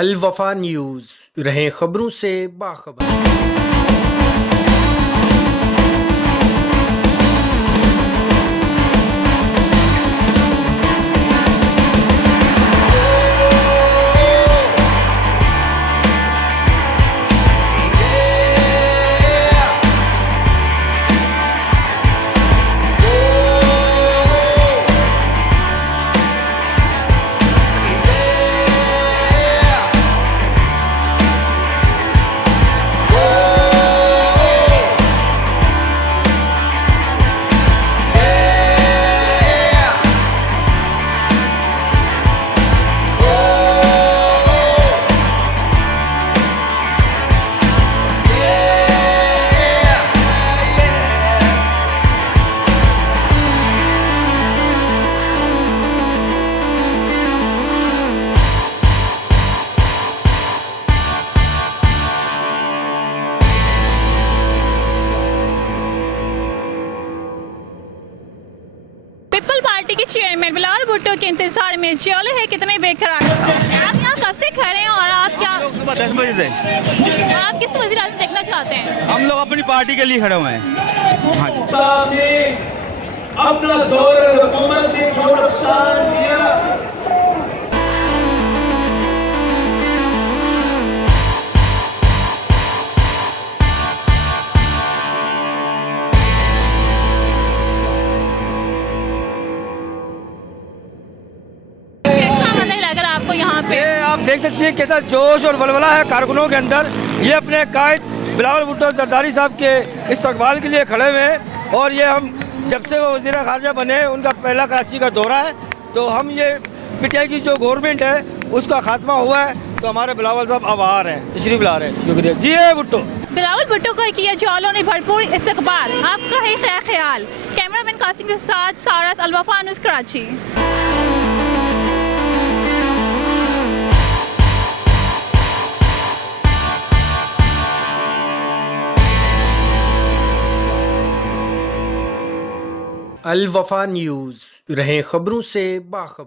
अल वफा न्यूज़, रहें खबरों से बाखबर। पीपल पार्टी के चेयरमैन बिलावल भुट्टो के इंतजार में जियोलो है कितने बेकरार। आप यहाँ कब से खड़े हैं और आप क्या सुबह 10 बजे से आप किसको वज़ीर आज़म देखना चाहते हैं? हम लोग अपनी पार्टी के लिए खड़े हुए हैं। हाँ जी। साहब ने अपना दौर हुकूमत ने जो नुकसान किया, कैसा मंजर लग रहा है आपको यहाँ पे? ये आप देख सकती हैं कैसा जोश और वलवला है कारकुनों के अंदर। ये अपने कायद बिलावल भुट्टो जरदारी साहब के इस्तकबाल के लिए खड़े हुए हैं और ये हम जब से वो वज़ीर ख़ारजा बने उनका पहला कराची का दौरा है, तो हम ये पीटीआई की जो गवर्नमेंट है उसका खात्मा हुआ है, तो हमारे बिलावल साहब अब आ रहे हैं, तशरीफ ला रहे हैं। शुक्रिया जी है भुट्टो। बिलावल भुट्टो को किया जियोलो ने भरपूर इस्तकबाल। आपका है क्या ख्याल? कैमरामैन कासिम के साथ सारस अल वफा न्यूज़ कराची। अल वफा न्यूज़, रहें खबरों से बाखबर।